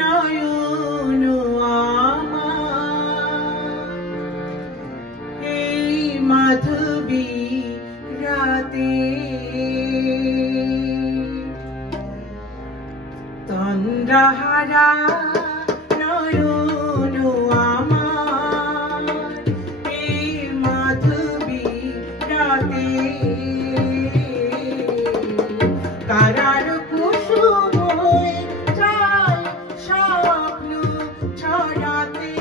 নয়ন আমার এই মাধবী রাতে তন্দ্রাহারা নয়ন আমার এই মাধবী রাতে কারার কুসুম হয়ে যায় স্বপ্ন ছড়াতে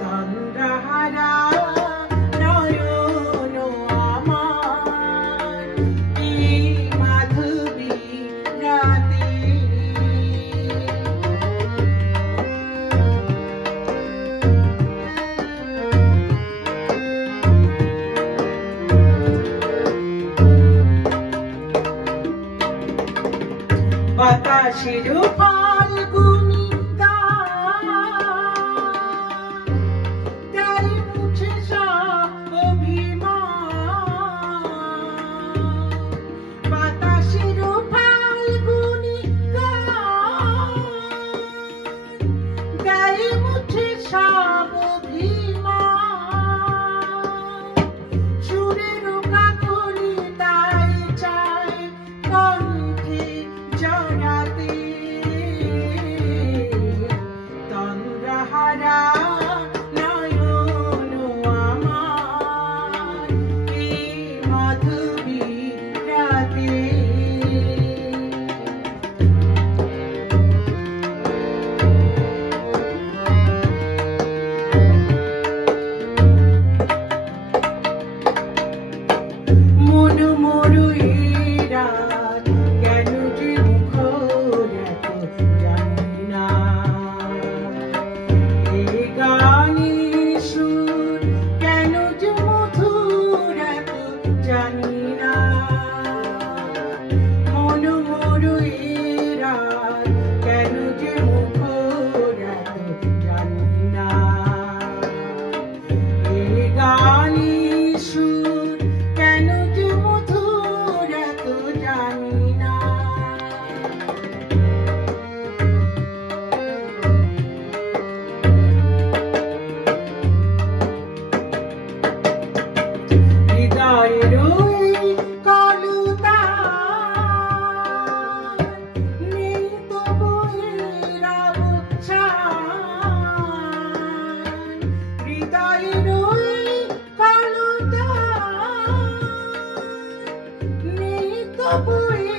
তন্দ্রাহারা নয়ন আমার এই মাধবী রাতে বাতাসের ফাল্গুনি গায়ে মুছে সব অভিমান বাতাসের ফাল্গুনি গায়ে মুছে সব অভিমান সুরের কাকলি তাই চায় কণ্ঠে জড়াতে তন্দ্রাহারা নয়ন আমার এই মাধবী রাতে মন মরু রাত কেন যে মুখর এত জানি না এই গানের সুর কেন যে মধুর এত জানি না মন মরু রাত কেন যে মুখর এত জানি না এই গানের সুর কেন যে মধুর এত জানি না হৃদয়ের ওই কলুতা নেই তো বইয়ের অবসান হৃদয়ের ওই কলুতা নেই তো বইয়ের